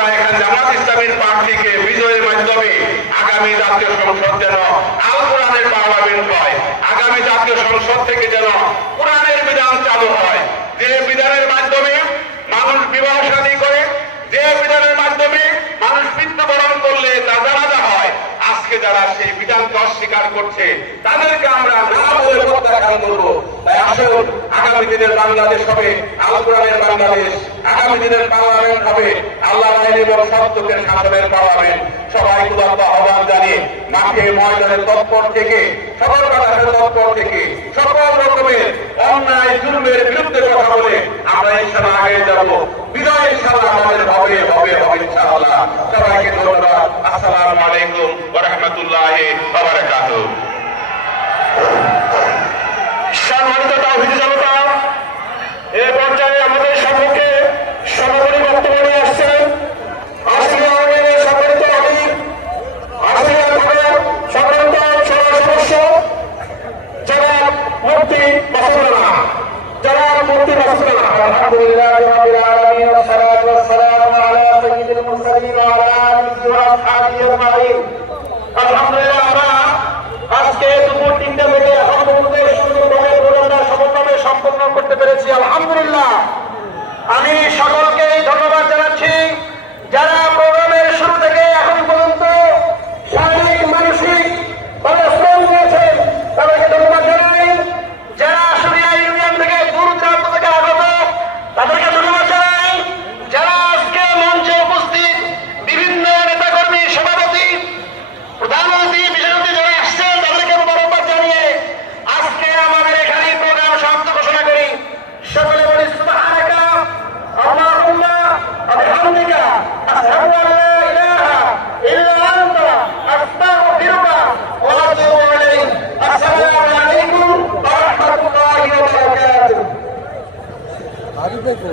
আমরা এখানে জামাত ইসলামের প্রার্থীকে বিজয়ের মাধ্যমে আগামী জাতীয় সংসদ যেন আল কোরআনের পার্লামেন্ট হয়, আগামী জাতীয় সংসদ থেকে যেন কোরআনের বিধান চালু হয়। যে বিধানের মাধ্যমে মানুষ বিবাহ শাদী করে, যে বিধানের মাধ্যমে মানুষ মৃত্যুবরণ করলে তা জানাজা হয়, আজকে যারা সেই বিধানকে অস্বীকার করছে, তাদেরকে আমরা না বলে প্রত্যাখ্যান করব। তাই আসুন আগামী দিনের বাংলাদেশ হবে, আল কোরআনের বাংলাদেশ। আগামী দিনের পার্লামেন্ট হবে আল্লাহ এবং সত্যকের শাসনের পার্লামেন্ট। সবাই উদাত্ত আহ্বান জানিয়ে মাঠে ময়দানের তৎপর থেকে, সকল বাতাসের তৎপর থেকে, সকল রকমের অন্যায়, জুলমের বিরুদ্ধে কথা বলে আমরা ইনশাল্লাহ আগে যাব। বিদায় ইনশাল্লাহ আমাদের হবে হবে হবে ইনশাআল্লাহ। সবাইকে ধন্যবাদ। আসসালামু আলাইকুম ওয়া রাহমাতুল্লাহি ওয়া বারাকাতুহু সম্মানিত তাওহীদ করতে পারছি না আলহামদুলিল্লাহ রাব্বিল আলামিন ওয়া সালাতু ওয়া সালামু আজকে ಅದು ಬೇಕು